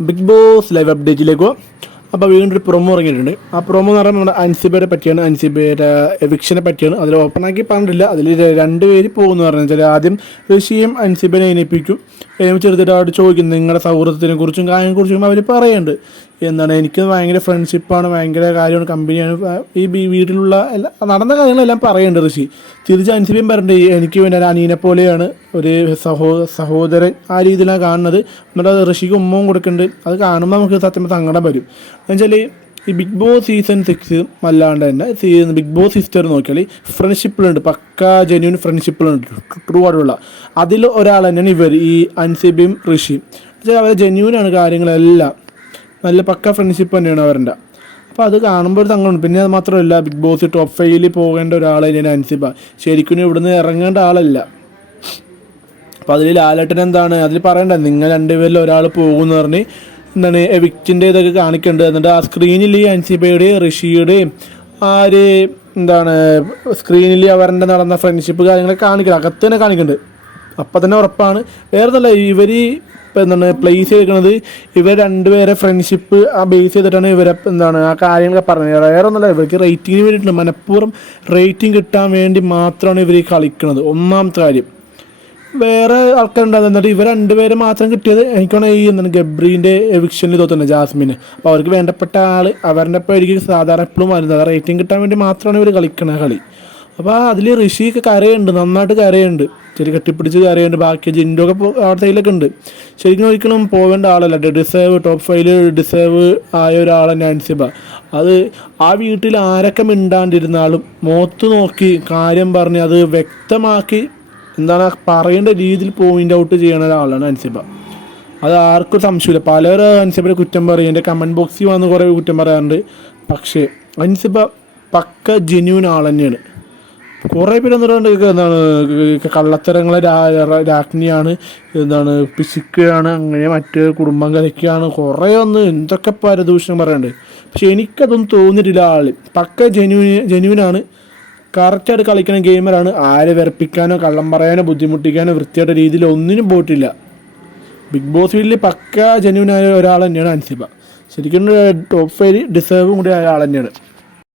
Big boss live അപ്ഡേറ്റിലേക്ക് പോകാം അപ്പോൾ വീണ്ടും ഒരു പ്രൊമോ ഇറങ്ങിയിട്ടുണ്ട്. ആ പ്രൊമോ എന്ന് പറയുമ്പോൾ നമ്മുടെ അൻസിബയുടെ പറ്റിയാണ്. അൻസിബയുടെ എവിക്ഷനെ പറ്റിയാണ്. അതിൽ ഓപ്പണാക്കി പറഞ്ഞിട്ടില്ല. അതിൽ രണ്ട് പേര് പോകുന്നു പറഞ്ഞു വെച്ചാൽ ആദ്യം ഋഷിയും അൻസിബനെ എണീപ്പിച്ച് ചെറുതായിട്ട് അവിടെ ചോദിക്കും നിങ്ങളുടെ സൗഹൃദത്തിനെ കുറിച്ചും കാര്യങ്ങളെ കുറിച്ചും അവർ പറയുന്നുണ്ട് എന്താണ് എനിക്ക് ഭയങ്കര ഫ്രണ്ട്ഷിപ്പാണ് ഭയങ്കര കാര്യമാണ്. കമ്പനിയാണ് ഈ വീട്ടിലുള്ള എല്ലാ നടന്ന കാര്യങ്ങളെല്ലാം പറയുന്നുണ്ട് ഋഷി. തിരിച്ച് അനുസരിയും പറഞ്ഞിട്ട് എനിക്ക് പിന്നെ അനീനെ പോലെയാണ് ഒരു സഹോ സഹോദരൻ ആ രീതിയിലാണ് കാണുന്നത്. എന്നിട്ട് ഋഷിക്ക് ഉമ്മവും കൊടുക്കുന്നുണ്ട് അത് കാണുമ്പോൾ നമുക്ക് സത്യം സങ്കടം വരും. എന്നുവെച്ചാൽ ഈ ബിഗ് ബോസ് സീസൺ സിക്സ് അല്ലാണ്ട് തന്നെ സീസൺ ബിഗ് ബോസ് സിസ്റ്റർ നോക്കിയാൽ ഫ്രണ്ട്ഷിപ്പിലുണ്ട് പക്ക ജെന്യൂൻ ഫ്രണ്ട്ഷിപ്പിലുണ്ട് ട്രൂ ആയിട്ടുള്ള. അതിൽ ഒരാൾ തന്നെയാണ് ഇവർ ഈ അൻസിബിയും ഋഷിയും എന്നുവെച്ചാൽ അവരെ ജെന്യൂനാണ് കാര്യങ്ങളെല്ലാം. നല്ല പക്ക ഫ്രണ്ട്ഷിപ്പ് തന്നെയാണ് അവരുടെ അപ്പോൾ അത് കാണുമ്പോൾ ഒരു തങ്ങളുണ്ട്. പിന്നെ അത് മാത്രമല്ല ബിഗ് ബോസ് ടോപ്പ് ഫൈവിൽ പോകേണ്ട ഒരാൾ തന്നെയാണ് അൻസിബ. ശരിക്കും ഇവിടുന്ന് ഇറങ്ങേണ്ട ആളല്ല. അപ്പോൾ അതിൽ ലാലേട്ടൻ എന്താണ്? അതിൽ പറയണ്ട നിങ്ങൾ രണ്ടുപേരിൽ ഒരാൾ പോകുമെന്ന് പറഞ്ഞ് എന്താണ് എവിക്റ്റിന്റെ ഇതൊക്കെ കാണിക്കേണ്ടത് എന്നിട്ട് ആ സ്ക്രീനിൽ ഈ അൻസിബയുടെയും ഋഷിയുടെയും ആ ഒരു എന്താണ് സ്ക്രീനിൽ അവരുടെ നടന്ന ഫ്രണ്ട്ഷിപ്പ് കാര്യങ്ങളെ കാണിക്കണം. അകത്ത് തന്നെ കാണിക്കുന്നുണ്ട് അപ്പം തന്നെ ഉറപ്പാണ്. വേറെ ഒന്നല്ല ഇവർ ഇപ്പം എന്താണ് പ്ലേസ് ചെയ്തിരിക്കുന്നത് ഇവർ രണ്ടുപേരെ ഫ്രണ്ട്ഷിപ്പ് ആ ബേസ് ചെയ്തിട്ടാണ് ഇവരെ എന്താണ് ആ കാര്യങ്ങളൊക്കെ പറഞ്ഞത്. വേറെ ഒന്നല്ല ഇവർക്ക് റേറ്റിങ്ങിന് വേണ്ടിയിട്ടുണ്ട് മനഃപൂർവം റേറ്റിംഗ് കിട്ടാൻ വേണ്ടി മാത്രമാണ് ഇവർ കളിക്കുന്നത് ഒന്നാമത്തെ കാര്യം. വേറെ ആൾക്കാരുണ്ടായിരുന്നു. എന്നിട്ട് ഇവർ രണ്ടുപേരെ മാത്രം കിട്ടിയത് എനിക്കാണ് ഈ എന്താണ് ഗബ്രീന്റെ എവിക്ഷനിൽ തോന്നുന്നത് ജാസ്മിന്. അപ്പോൾ അവർക്ക് വേണ്ടപ്പെട്ട ആൾ അവരുടെ ഇപ്പോൾ എനിക്ക് സാധാരണ എപ്പോഴും വരുന്നത്. റേറ്റിംഗ് കിട്ടാൻ വേണ്ടി മാത്രമാണ് ഇവർ കളിക്കണ കളി. അപ്പോൾ അതിൽ ഋഷിയൊക്കെ കരയുണ്ട്. നന്നായിട്ട് കരയുണ്ട്. ചെറിയ കെട്ടിപ്പിടിച്ച് കരയുണ്ട്. ബാക്കി ജിൻഡോ ഒക്കെ പോ- അവിടെ സൈഡിലൊക്കെ ഉണ്ട്. ശരിക്കും ഒരിക്കലും പോവേണ്ട ആളല്ല. ഡിസേർവ് ടോപ്പ് ഫൈവിൽ ഡിസേർവ് ആയ ഒരാളാണ് അൻസിബ അത് ആ വീട്ടിൽ ആരൊക്കെ മിണ്ടാണ്ടിരുന്നാലും മുഖത്ത് നോക്കി കാര്യം പറഞ്ഞ് അത് വ്യക്തമാക്കി എന്താണ് പറയേണ്ട രീതിയിൽ പോയിന്റ് ഔട്ട് ചെയ്യണ ഒരാളാണ് അൻസിബ. അത് ആർക്കും സംശയമില്ല പലരും അൻസിബയെ കുറ്റം പറയും. എന്റെ കമന്റ് ബോക്സിൽ വന്ന് കുറേ കുറ്റം പറയാറുണ്ട്. പക്ഷേ അൻസിബ പക്ക ജെന്യൂൻ ആൾ തന്നെയാണ്. കുറേ പേര് എന്നിട്ട് എന്താണ് കള്ളത്തരങ്ങളെ രാജ്ഞിയാണ്. എന്താണ് പിശുക്കുകയാണ് അങ്ങനെ മറ്റ് കുടുംബം കലയ്ക്കുകയാണ് കുറേ ഒന്ന് എന്തൊക്കെ പരദൂഷണം പറയാനുണ്ട് പക്ഷെ എനിക്കതൊന്നും തോന്നിയിട്ടില്ല ആൾ പക്ക ജെന്യൂൻ ജെന്യൂനാണ് കറക്റ്റായിട്ട് കളിക്കുന്ന ഗെയിമറാണ് ആരെ വിറപ്പിക്കാനോ കള്ളം പറയാനോ ബുദ്ധിമുട്ടിക്കാനോ വൃത്തിയായിട്ട രീതിയിൽ ഒന്നിനും പോയിട്ടില്ല. ബിഗ് ബോസ് വീട്ടിൽ പക്ക ജെന്യൂനായ ഒരാൾ തന്നെയാണ് അൻസിബ. ശരിക്കും ടോപ്പ് ഫൈവ് ഡിസേർവും കൂടി ആയ ആൾ തന്നെയാണ്.